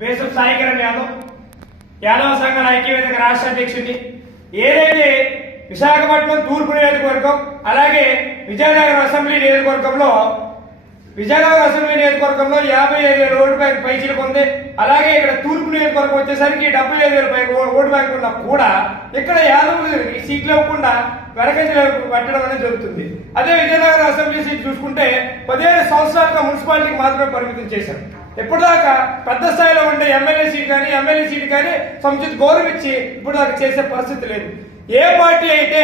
బేసం సాయికిరణ్ యాదవ్ యాదవ సంఘాల ఐక్యవేదిక రాష్ట్ర అధ్యక్షుడిని. ఏదైతే విశాఖపట్నం తూర్పు నియోజకవర్గం అలాగే విజయనగరం అసెంబ్లీ నియోజకవర్గంలో విజయనగరం అసెంబ్లీ నియోజకవర్గంలో యాభై ఐదు వేల ఓటు బ్యాంక్ పైచీలకు ఉంది అలాగే ఇక్కడ తూర్పు నియోజకవర్గం వచ్చేసరికి డెబ్బై ఐదు వేల బ్యాంక్ ఓటు బ్యాంక్ ఉన్నా కూడా ఇక్కడ యాదవులు ఈ సీట్లు ఇవ్వకుండా వెనకంజలో పెట్టడం అనేది జరుగుతుంది. అదే విజయనగరం అసెంబ్లీ సీట్ చూసుకుంటే పదిహేను సంవత్సరాలుగా మున్సిపాలిటీకి మాత్రమే పరిమితం చేశారు. ఇప్పటిదాకా పెద్ద స్థాయిలో ఉండే ఎమ్మెల్యే సీట్ కానీ ఎమ్మెల్యే సీట్ కానీ సముచిత గౌరవం ఇచ్చి ఇప్పుడు దాకా చేసే పరిస్థితి లేదు. ఏ పార్టీ అయితే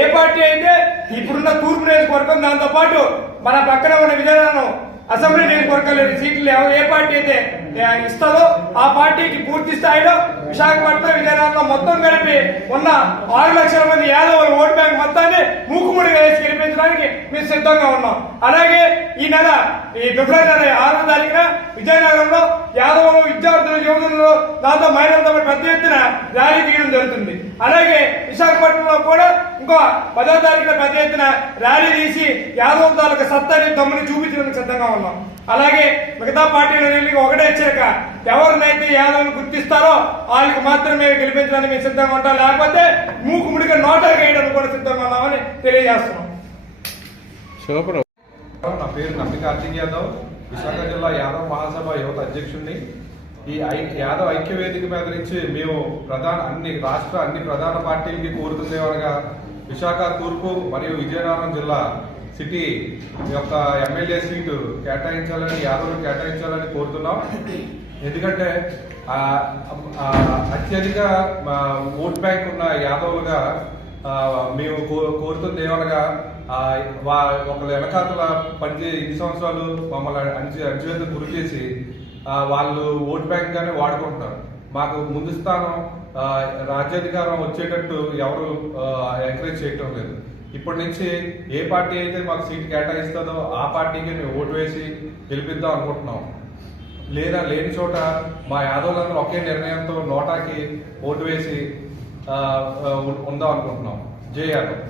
ఏ పార్టీ అయితే ఇప్పుడున్న తూర్పు నియోజకవర్గం దాంతో పాటు మన పక్కన ఉన్న విధానాలను అసెంబ్లీ నియోజకవర్గాలు సీట్లు ఎవ- ఏ పార్టీ అయితే ఇస్తారో ఆ పార్టీకి పూర్తి స్థాయిలో విశాఖపట్నం విజయనగరంలో మొత్తం కలిపి ఉన్న ఆరు లక్షల మంది యాదవుల ఓటు బ్యాంక్ మొత్తాన్ని మూకుముడిగా వేసి గెలిపించడానికి మేము సిద్ధంగా ఉన్నాం. అలాగే ఈ నెల ఈ ఫిబ్రవరి నెల ఆరో తారీఖున విజయనగరంలో యాదవులు విద్యార్థులు యువతులు దాంతో మహిళలతో పెద్ద ఎత్తున ర్యాలీ తీయడం జరుగుతుంది. అలాగే విశాఖపట్నంలో కూడా ఇంకో పదో తారీఖున పెద్ద ఎత్తున ర్యాలీ తీసి యాదవ తాలూకు సత్తాని దమ్ముని చూపించడానికి సిద్ధంగా ఉన్నాం. అలాగే మిగతా పార్టీల ఒకటే హెచ్చరిక. ఎవరినైతే యాదవ్ని గుర్తిస్తారో వాళ్ళకి మాత్రమే గెలిపించడానికి మేము సిద్ధంగా ఉంటాం. లేకపోతే మూకుముడిగా నోటలు వేయడానికి కూడా సిద్ధంగా ఉన్నామని తెలియజేస్తున్నాం. నా పేరు నమ్మి కార్తీక్ యాదవ్. విశాఖ జిల్లా యాదవ్ మహాసభ యువత అధ్యక్షుడిని. ఈ ఐ- యాదవ్ ఐక్య వేదిక మీద నుంచి మేము ప్రధాన అన్ని రాష్ట్ర అన్ని ప్రధాన పార్టీలకి కోరుతుందేమనగా విశాఖ తూర్పు మరియు విజయనగరం జిల్లా సిటీ యొక్క ఎమ్మెల్యే సీటు కేటాయించాలని యాదవ్ను కేటాయించాలని కోరుతున్నాం. ఎందుకంటే అత్యధిక ఓట్ బ్యాంక్ ఉన్న యాదవులుగా మేము కో- కోరుతుంది ఏమనగా వా- ఒకళ్ళ వెనకాతల పనిచే ఇన్ని సంవత్సరాలు మమ్మల్ని అంచు అంచువేత గురి చేసి వాళ్ళు ఓట్ బ్యాంక్ గానే వాడుకుంటున్నారు. మాకు ముందు స్థానం రాజ్యాధికారం వచ్చేటట్టు ఎవరు ఎంకరేజ్ చేయటం లేదు. ఇప్పటి నుంచి ఏ పార్టీ అయితే మాకు సీట్ కేటాయిస్తుందో ఆ పార్టీకి మేము ఓటు వేసి గెలిపిద్దాం అనుకుంటున్నాం. లేదా లేని చోట మా యాదవులందరూ ఒకే నిర్ణయంతో నోటాకి ఓటు వేసి ఉందాం అనుకుంటున్నాం. జే యాదవ్.